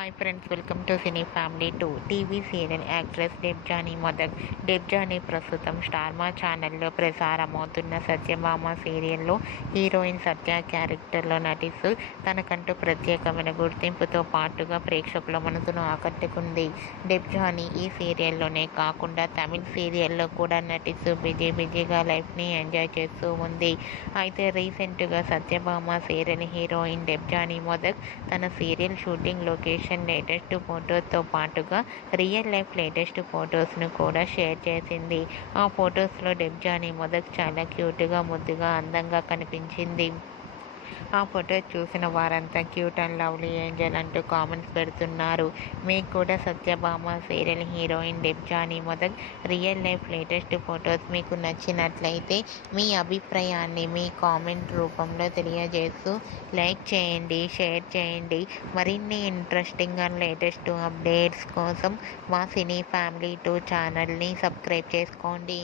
Hi friends, welcome to cine family 2. TV serial actress Debjani Modak. Debjani ప్రస్తుతం star మా ఛానల్లో ప్రసారమవుతున్న సత్యభామ సీరియల్లో హీరోయిన్ సత్య క్యారెక్టర్లో నటిస్తూ తనకంటూ ప్రత్యేకమైన గుర్తింపుతో పాటుగా ప్రేక్షకుల మనసును ఆకట్టుకుంది. డెబ్జానీ ఈ సీరియల్లోనే కాకుండా తమిళ్ సీరియల్లో కూడా నటిస్తూ బిజీగా లైఫ్ని ఎంజాయ్ చేస్తూ ఉంది. అయితే రీసెంట్గా సత్యభామ సీరియల్ హీరోయిన్ డెబ్జానీ మొదక్ తన సీరియల్ షూటింగ్ లొకేషన్ లేటెస్ట్ ఫొటోస్తో పాటుగా రియల్ లైఫ్ లేటెస్ట్ ఫొటోస్ను కూడా షేర్ చేసింది. ఆ ఫొటోస్లో డెబ్జానీ మొదక్ చాలా క్యూట్గా, ముద్దుగా, అందంగా కనిపించింది. ఆ ఫొటో చూసిన వారంతా క్యూట్ అండ్ లవ్లీ ఏంజల్ అంటూ కామెంట్స్ పెడుతున్నారు. మీకు కూడా Satyabhama serial heroine Debjani Modak real life latest photos మీకు నచ్చినట్లయితే మీ అభిప్రాయాన్ని మీ కామెంట్ రూపంలో తెలియజేస్తూ లైక్ చేయండి, షేర్ చేయండి. మరిన్ని ఇంట్రెస్టింగ్ అండ్ లేటెస్ట్ అప్డేట్స్ కోసం మా సినీ ఫ్యామిలీ 2 ఛానల్ని సబ్స్క్రైబ్ చేసుకోండి.